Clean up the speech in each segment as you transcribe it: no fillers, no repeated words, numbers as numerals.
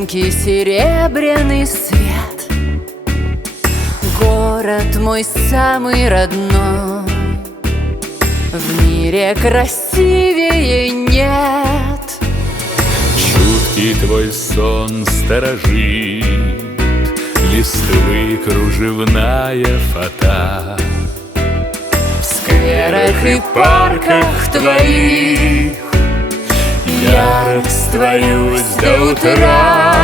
тонкий серебряный свет. Город мой самый родной, в мире красивее нет. Чуткий твой сон сторожит, листвы кружевная фата. В скверах и парках твоих я растворюсь до утра.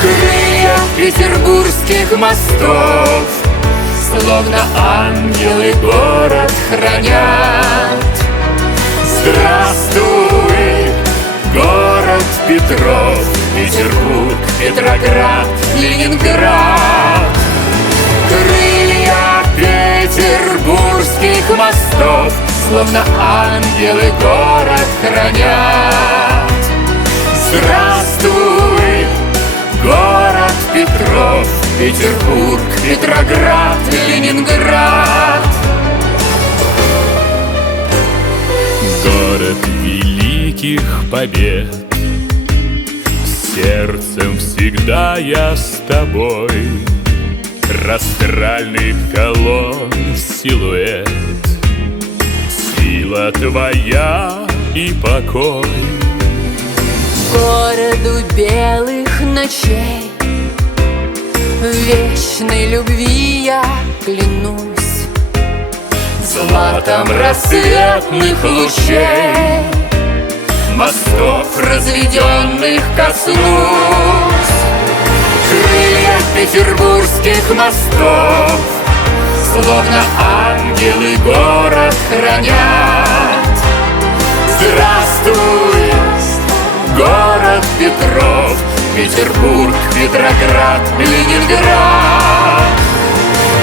Крылья петербургских мостов словно ангелы город хранят. Здравствуй, город Петров, Петербург, Петроград, Ленинград. Крылья петербургских мостов словно ангелы город хранят. Здравствуй, город Петров, Петербург, Петроград, Ленинград. Город великих побед, сердцем всегда я с тобой. Растральных колонн силуэт, сила твоя и покой. Городу белых ночей, вечной любви я клянусь. Златом рассветных лучей мостов разведенных коснусь. Крылья петербургских мостов словно ангелы город хранят. Здравствуй, город Петров, Петербург, Петроград, Ленинград.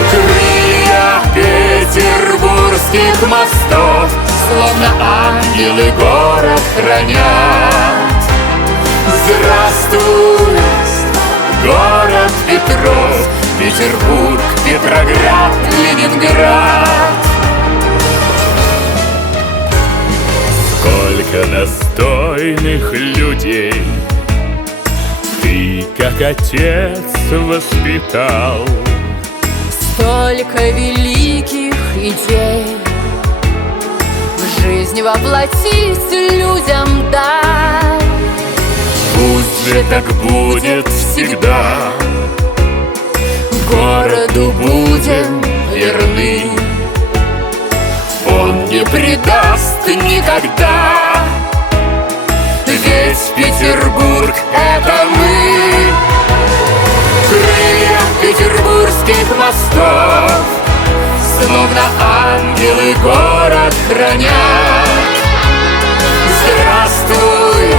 Крылья петербургских мостов словно ангелы город хранят. Здравствуй, город Петров, Петербург, Петроград, Ленинград. Сколько достойных людей ты, как отец, воспитал. Столько великих идей в жизнь воплотить людям дай. Пусть же так будет всегда, Городу будем верны, он не предаст никогда. ведь Петербург — это мы. Крылья петербургских мостов словно ангелы город хранят. Здравствуй,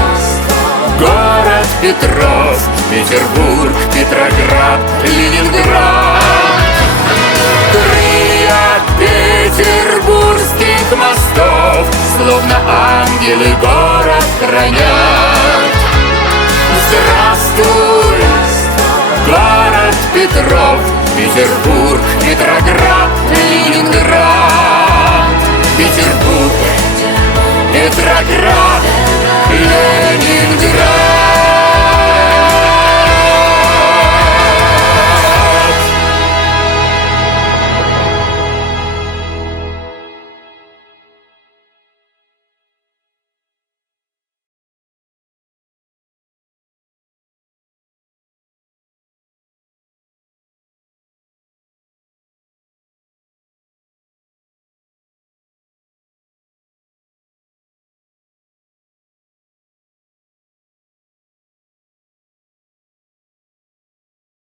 город Петров, Петербург, Петроград, Ленинград. Крылья петербургских мостов словно ангелы город хранят. Здравствуй, город Петров, Петербург, Петроград, Ленинград. Петербург, Петроград, Ленинград.